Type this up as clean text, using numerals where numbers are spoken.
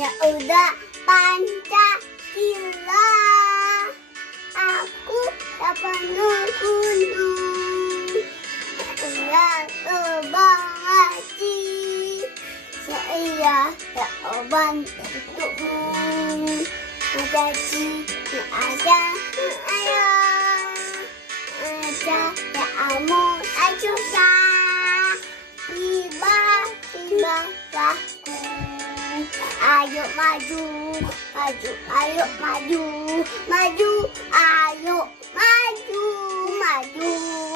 Ya udah Pancasila, aku tak pernah gunung. Saya terbang haji, saya tak oban untukmu. Menjadi ada ayah, ada yang kamu ajukan. Tiba-tiba laku. Ayo maju, maju, ayo maju, maju, ayo maju, maju.